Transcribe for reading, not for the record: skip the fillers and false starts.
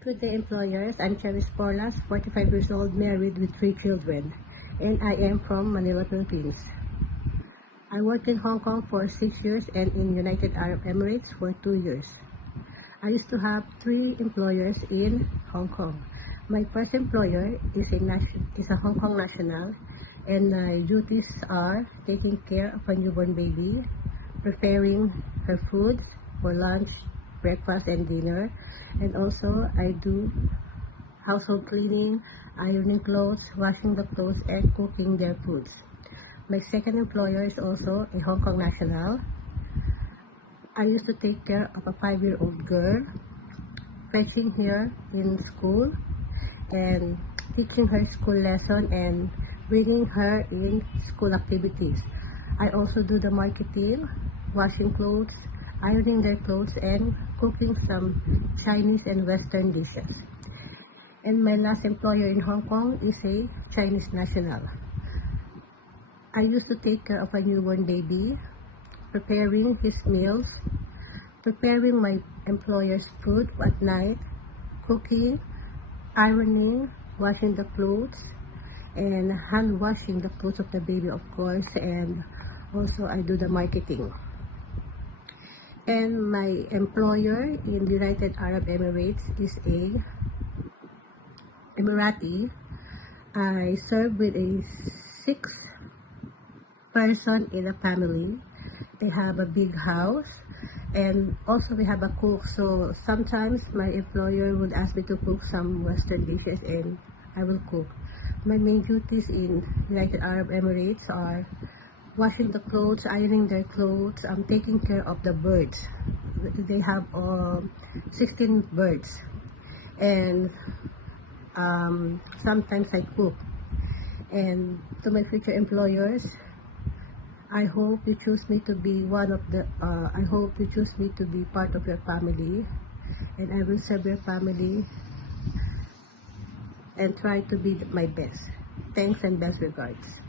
Good day, employers. I'm Charis Porlas, 45 years old, married with 3 children, and I am from Manila, Philippines. I worked in Hong Kong for 6 years and in United Arab Emirates for 2 years. I used to have 3 employers in Hong Kong. My first employer is a Hong Kong national, and my duties are taking care of a newborn baby, preparing her foods for lunch, breakfast, and dinner, and also I do household cleaning, ironing clothes, washing the clothes, and cooking their foods. My second employer is also a Hong Kong national. I used to take care of a 5-year-old girl, fetching her in school and teaching her school lesson and bringing her in school activities. I also do the marketing, washing clothes, ironing their clothes, and cooking some Chinese and Western dishes. And my last employer in Hong Kong is a Chinese national. I used to take care of a newborn baby, preparing his meals, preparing my employer's food at night, cooking, ironing, washing the clothes, and hand washing the clothes of the baby, of course, and also I do the marketing. And my employer in the United Arab Emirates is a Emirati. I serve with a 6 person in a family. They have a big house, and also we have a cook, so sometimes my employer would ask me to cook some Western dishes and I will cook. My main duties in United Arab Emirates are washing the clothes, ironing their clothes, taking care of the birds. They have 16 birds, and sometimes I cook. And to my future employers, I hope you choose me to be I hope you choose me to be part of your family, and I will serve your family and try to be my best. Thanks and best regards.